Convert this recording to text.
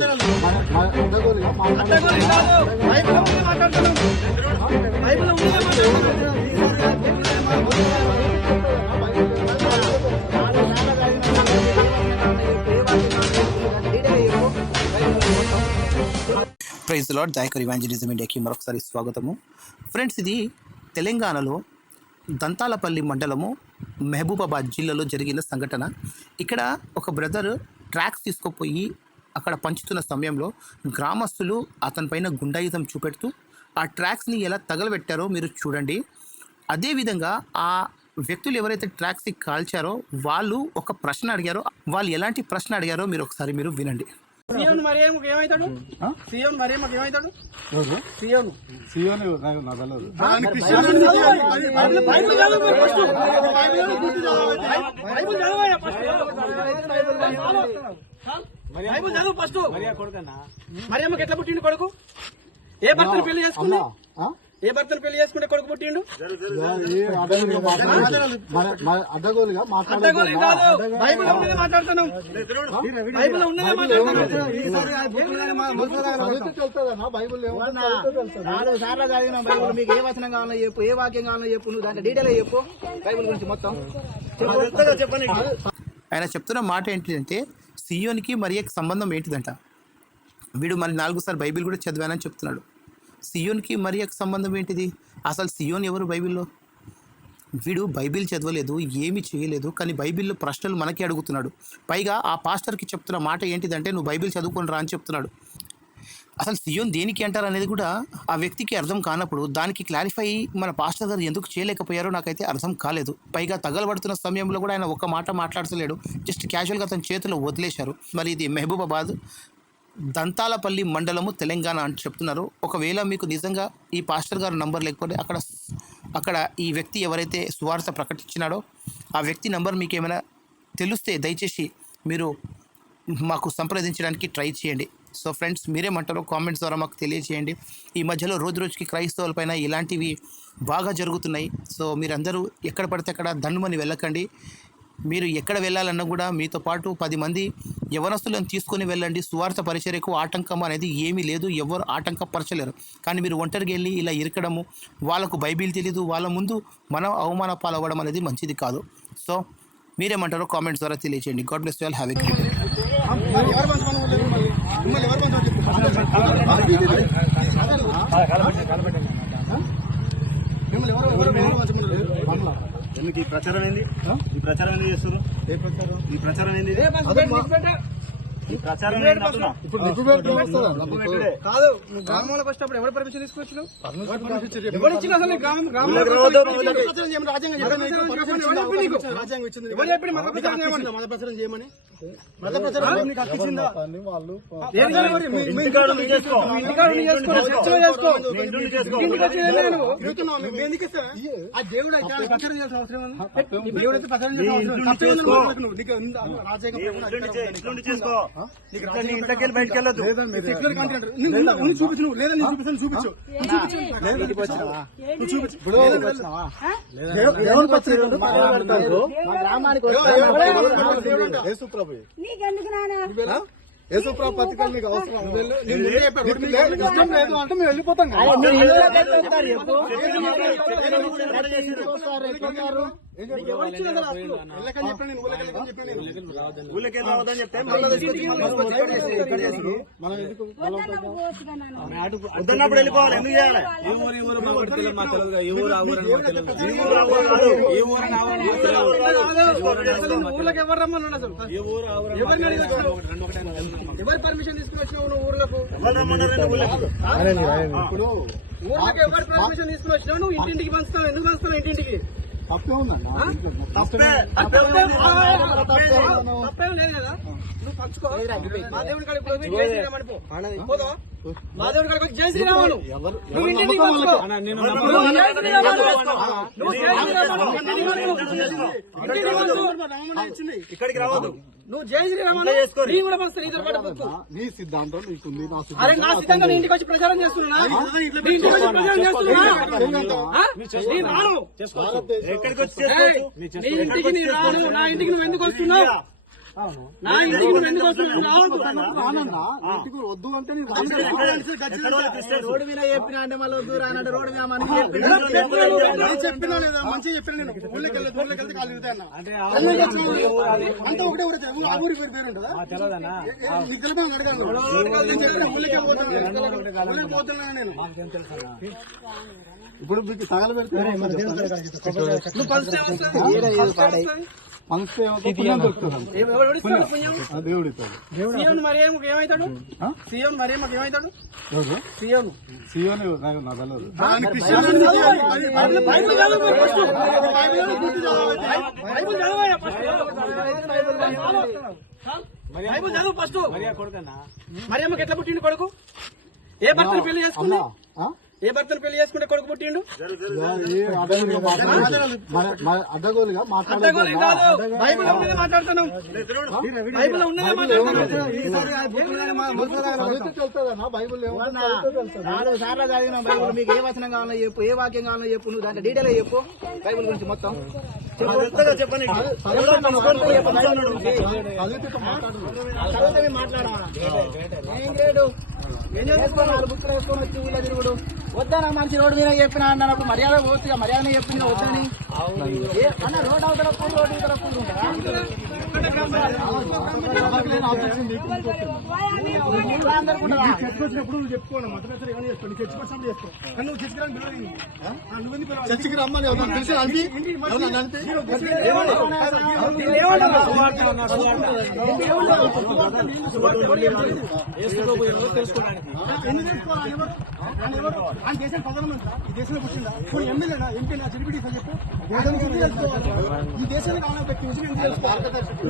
Praise lord Dayakar evangelism ఇండియాకి మరొకసారి స్వాగతము. Friends ఇది తెలంగాణలో దంతాలపల్లి మండలము మహబూబాబాద్ జిల్లాలో జరిగిన సంఘటన. ఇక్కడ ఒక బ్రదర్ ట్రాక్స్ తీసుకుపోయి అక్కడ పంచుతున్న సమయంలో గ్రామస్తులు అతనిపైన గుండాయుధం చూపెడుతూ ఆ ట్రాక్స్ని ఎలా తగలబెట్టారో మీరు చూడండి. అదేవిధంగా ఆ వ్యక్తులు ఎవరైతే ట్రాక్స్ని కాల్చారో వాళ్ళు ఒక ప్రశ్న అడిగారో వాళ్ళు ఎలాంటి ప్రశ్న అడిగారో మీరు ఒకసారి మీరు వినండి. సీఎం మరి ఏమో ఏమవుతాడు సీఎం మరి ఏమో ఏమవుతాడు సీఎం. సీఎం నాకు నాకు తెలియదు బైబిల్ చదువు మరి ఫస్ట్. మరి ఏమో ఎట్లా పుట్టిండు కొడుకు ఏ భర్తను పెళ్ళి చేసుకుంది ఆ? ఏ భర్తను పెళ్ళి చేసుకుంటే కొడుకు పుట్టిండు అడ్డగోలుగా మాట్లాడుతున్నాం బైబిల్ ఉన్నదే నాలుగు సార్లు చదివిన బైబుల్ మీకు ఏ వచనం కావాలో చెప్పు ఏ వాక్యం కావాలో చెప్పు నువ్వు దాంట్లో డీటెయిల్ చెప్పు బైబుల్ గురించి మొత్తం చెప్పండి ఆయన చెప్తున్న మాట ఏంటిదంటే సియోనికి మరియకి సంబంధం ఏంటిదంట? వీడు మరి నాలుగు బైబిల్ కూడా చదివానని చెప్తున్నాడు. సియోన్కి మరియకి సంబంధం ఏంటిది? అసలు సియోన్ ఎవరు బైబిల్లో? వీడు బైబిల్ చదవలేదు ఏమీ చేయలేదు కానీ బైబిల్లో ప్రశ్నలు మనకి అడుగుతున్నాడు. పైగా ఆ పాస్టర్కి చెప్తున్న మాట ఏంటిదంటే నువ్వు బైబిల్ చదువుకుని రా అని చెప్తున్నాడు. అసలు సియోన్ దేనికి అంటారు అనేది కూడా ఆ వ్యక్తికి అర్థం కానప్పుడు దానికి క్లారిఫై మన పాస్టర్ గారు ఎందుకు చేయలేకపోయారో నాకైతే అర్థం కాలేదు. పైగా తగలబడుతున్న సమయంలో కూడా ఆయన ఒక్క మాట మాట్లాడతలేడు. జస్ట్ క్యాజువల్గా అతని చేతిలో వదిలేశారు. మరి ఇది మహబూబాబాద్ దంతాలపల్లి మండలము తెలంగాణ అని చెప్తున్నారు. ఒకవేళ మీకు నిజంగా ఈ పాస్టర్ గారు నంబర్ లేకపోతే అక్కడ అక్కడ ఈ వ్యక్తి ఎవరైతే సువార్త ప్రకటించినాడో ఆ వ్యక్తి నంబర్ మీకు ఏమైనా తెలిస్తే దయచేసి మీరు మాకు సంప్రదించడానికి ట్రై చేయండి. సో ఫ్రెండ్స్ మీరేమంటారో కామెంట్స్ ద్వారా మాకు తెలియజేయండి. ఈ మధ్యలో రోజు రోజుకి క్రైస్తవులపైన ఇలాంటివి బాగా జరుగుతున్నాయి. సో మీరందరూ ఎక్కడ పడితే అక్కడ దండుమని వెళ్ళకండి. మీరు ఎక్కడ వెళ్ళాలన్నా కూడా మీతో పాటు పది మంది యవనస్తులను తీసుకొని వెళ్ళండి. స్వార్థ పరిచర్యకు ఆటంకం అనేది ఏమీ లేదు. ఎవరు ఆటంకపరచలేరు. కానీ మీరు ఒంటరికి వెళ్ళి ఇలా ఇరకడము వాళ్ళకు బైబిల్ తెలీదు వాళ్ళ ముందు మనం అవమాన పాలవ్వడం అనేది మంచిది కాదు. సో మీరేమంటారో కామెంట్స్ ద్వారా తెలియజేయండి. God bless well have a ఎందుకు ఈ ప్రచారం ఏంది? ఈ ప్రచారం ఏంది చేస్తారు ఏ ప్రకారం ఈ ప్రచారం ఏంది? కాదు గ్రామంలోకి వచ్చినప్పుడు ఎవరు పర్మిషన్ ఇచ్చిన అసలు రాజ్యాంగం. ఎవరు మత ప్రచారం చేయమని? మత ప్రచారం చేయమని మత ప్రచారం వాళ్ళు చేసుకో. దేవుడు ప్రచారం ఇంట్లోకి బయటకు చూపించు నువ్వు. లేదా నేను చూపిస్తాను చూపించు నువ్వు చూపించు యేసు నీకు అవసరం ఇష్టం లేదు అంటే మేము వెళ్ళిపోతాం వద్దన్నప్పుడు వెళ్ళిపోవాలి. ఊర్లోకి ఎవరు రమ్మన్నాడు అసలు? ఎవరిని అడిగి వచ్చినావు? ఎవరి పర్మిషన్ తీసుకుని వచ్చినావు నువ్వు ఊర్లకు? ఇప్పుడు ఎవరి పర్మిషన్ తీసుకుని వచ్చినావు? నువ్వు ఇంటింటికి పంచుతావు. ఎందుకు పంచుతావు ఇంటింటికి? తప్పే ఉందన్న. తప్పే తప్పేం తప్పేం లేదు కదా నువ్వు పంచుకో. మా దేవుడి కాడికి. పోదావా? జై. నువ్వు జై శ్రీరామ్ అను. నువ్వు జై శ్రీరామ్ అను. ఇంటింటికి పంచు. ఇంటింటికి పంచు. ఇక్కడికి రావద్దు. నువ్వు జై శ్రీరామ్ అను. నీ కూడా పంచుతా నీతో పాటు బుక్కు. నీ సిద్ధాంతం నీకుంది నా అరే సిద్ధాంతం నా సిద్ధంగా నీ ఇంటికి వచ్చి ప్రచారం చేస్తున్నా నీ ఇంటికి వచ్చి ప్రచారం చేస్తున్నా ఆ? నేను రాను ఎక్కడికి వచ్చి ఇంటికి రాను నా ఇంటికి నువ్వు ఎందుకు వస్తున్నావు? వద్దు అంటే? రోడ్డు మీద చెప్పిన అంటే మళ్ళీ వద్దు రానంటే రోడ్డు మీద చెప్పిన లేదా? మంచిగా చెప్పిన నేను. ఊళ్ళకి ఊళ్ళకి వెళ్తే కాలు అన్న. అంతా ఒకటే ఊరు ఊరు- ఆ ఊరి పేరు పేరు ఉంటుందా? తెలిపి అడగాను ఊళ్ళకి పోతున్నాను నేను ఇప్పుడు మీకు మనసు పుణ్యం దొరుకుతుంది దేవుడు ఇస్తాడు. ఏమవుతాడు సీఎం ఏమవుతాడు? సీఎం నాకు బైబిల్ ఫస్ట్. ఫస్ట్. మరియమ్మకి ఎట్లా పుట్టిండు కొడుకు? ఏ భర్తను పెళ్ళి చేసుకుంది? ఆ? ఏ భర్తను పెళ్ళి చేసుకుంటే కొడుకు పుట్టిండు? అడ్డగోలుగా బైబిల్ మాట్లాడుతున్నాం ఉన్నదే నాలుగు సార్లు చదివిన బైబుల్ మీకు ఏ వచనం కావాలో చెప్పు ఏ వాక్యం కావాలో చెప్పు నువ్వు దాంట్లో డీటెయిల్ చెప్పు బైబుల్ గురించి మొత్తం చెప్పండి చదివితే వద్దానా మనిషి రోడ్డు మీద చెప్పిన అన్నప్పుడు మర్యాద పోతుంది మర్యాద చెప్పింది వద్దని? అన్న రోడ్ అవతల రోడ్డు ఇతర చచ్చిపోయినప్పుడు నువ్వు చెప్పుకోను ఏమైనా చచ్చిపోయినప్పుడు చేసుకో కానీ నువ్వు చర్చికి రమ్మని ఎవరు తెలిసి అంటే దేశం ప్రధానమంత్రి ఈ దేశంలో పుట్టిందా ఇప్పుడు ఎమ్మెల్యేనా ఎంపీనా చిరిపిడి చెప్పు ఈ దేశానికి కావాలి వ్యక్తి గురించి తెలుసుకోవాలి.